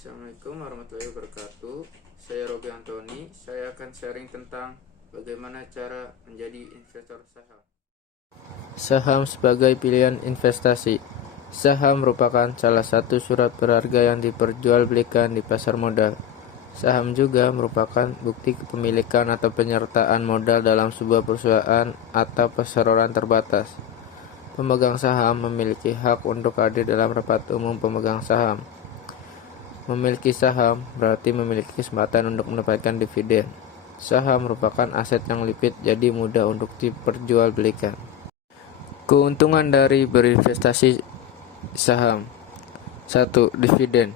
Assalamualaikum warahmatullahi wabarakatuh. Saya Robi Antoni. Saya akan sharing tentang bagaimana cara menjadi investor saham. Saham sebagai pilihan investasi. Saham merupakan salah satu surat berharga yang diperjualbelikan di pasar modal. Saham juga merupakan bukti kepemilikan atau penyertaan modal dalam sebuah perusahaan atau perseroan terbatas. Pemegang saham memiliki hak untuk hadir dalam rapat umum pemegang saham. Memiliki saham berarti memiliki kesempatan untuk mendapatkan dividen. Saham merupakan aset yang liquid, jadi mudah untuk diperjualbelikan. Keuntungan dari berinvestasi saham. 1. Dividen.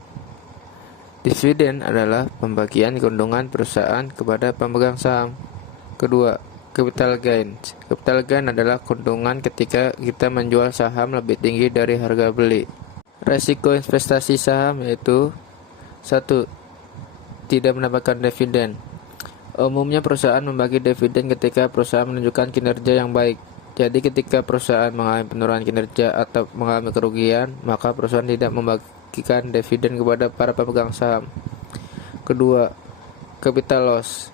Dividen adalah pembagian keuntungan perusahaan kepada pemegang saham. Kedua, capital gain. Capital gain adalah keuntungan ketika kita menjual saham lebih tinggi dari harga beli. Resiko investasi saham yaitu 1. Tidak mendapatkan dividen. Umumnya perusahaan membagi dividen ketika perusahaan menunjukkan kinerja yang baik. Jadi ketika perusahaan mengalami penurunan kinerja atau mengalami kerugian, maka perusahaan tidak membagikan dividen kepada para pemegang saham. Kedua, capital loss.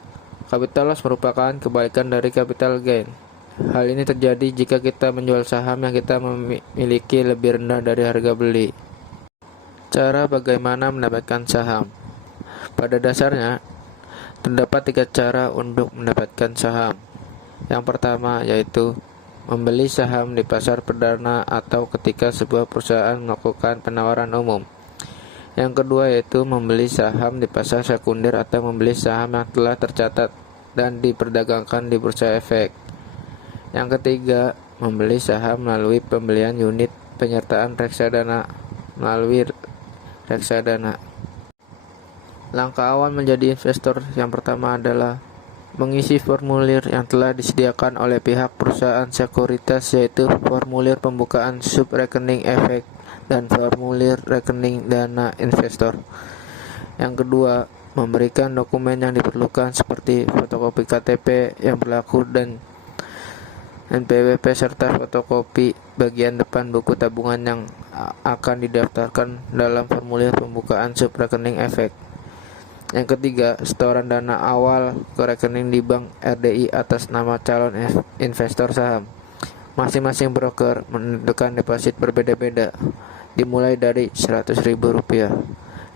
Capital loss merupakan kebalikan dari capital gain. Hal ini terjadi jika kita menjual saham yang kita memiliki lebih rendah dari harga beli. Cara bagaimana mendapatkan saham. Pada dasarnya, terdapat 3 cara untuk mendapatkan saham. Yang pertama yaitu membeli saham di pasar perdana atau ketika sebuah perusahaan melakukan penawaran umum. Yang kedua yaitu membeli saham di pasar sekunder atau membeli saham yang telah tercatat dan diperdagangkan di bursa efek. Yang ketiga, membeli saham melalui pembelian unit penyertaan reksadana melalui reksadana. Langkah awal menjadi investor yang pertama adalah mengisi formulir yang telah disediakan oleh pihak perusahaan sekuritas, yaitu formulir pembukaan subrekening efek dan formulir rekening dana investor. Yang kedua, memberikan dokumen yang diperlukan seperti fotokopi KTP yang berlaku dan NPWP serta fotokopi bagian depan buku tabungan yang akan didaftarkan dalam formulir pembukaan subrekening efek. Yang ketiga, setoran dana awal ke rekening di bank RDI atas nama calon investor saham. Masing-masing broker menentukan deposit berbeda-beda, dimulai dari Rp100.000.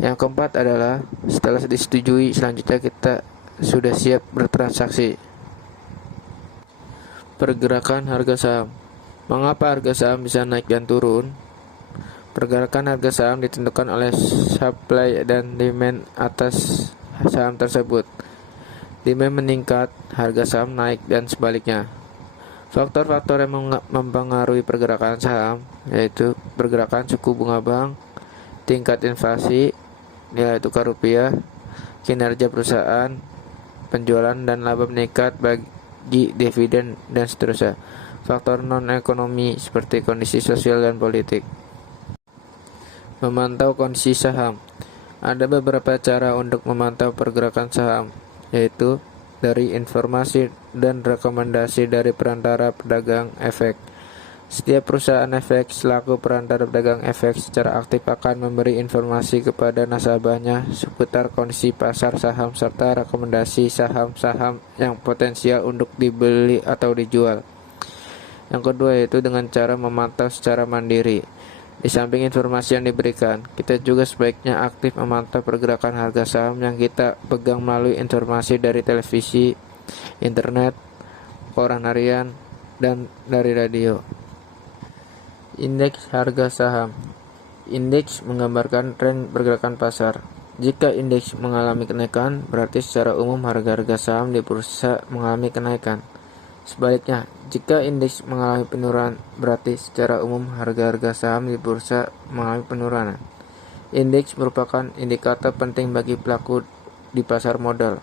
Yang keempat adalah setelah disetujui, selanjutnya kita sudah siap bertransaksi. Pergerakan harga saham. Mengapa harga saham bisa naik dan turun? Pergerakan harga saham ditentukan oleh supply dan demand atas saham tersebut. Demand meningkat, harga saham naik dan sebaliknya. Faktor-faktor yang mempengaruhi pergerakan saham yaitu pergerakan suku bunga bank, tingkat inflasi, nilai tukar rupiah, kinerja perusahaan, penjualan dan laba meningkat bagi dividen dan seterusnya. Faktor non-ekonomi seperti kondisi sosial dan politik. Memantau kondisi saham. Ada beberapa cara untuk memantau pergerakan saham, yaitu dari informasi dan rekomendasi dari perantara pedagang efek. Setiap perusahaan efek selaku perantara pedagang efek secara aktif akan memberi informasi kepada nasabahnya seputar kondisi pasar saham serta rekomendasi saham-saham yang potensial untuk dibeli atau dijual. Yang kedua yaitu dengan cara memantau secara mandiri. Di samping informasi yang diberikan, kita juga sebaiknya aktif memantau pergerakan harga saham yang kita pegang melalui informasi dari televisi, internet, koran harian, dan dari radio. Indeks harga saham. Indeks menggambarkan tren pergerakan pasar. Jika indeks mengalami kenaikan, berarti secara umum harga-harga saham di bursa mengalami kenaikan. Sebaliknya, jika indeks mengalami penurunan, berarti secara umum harga-harga saham di bursa mengalami penurunan. Indeks merupakan indikator penting bagi pelaku di pasar modal.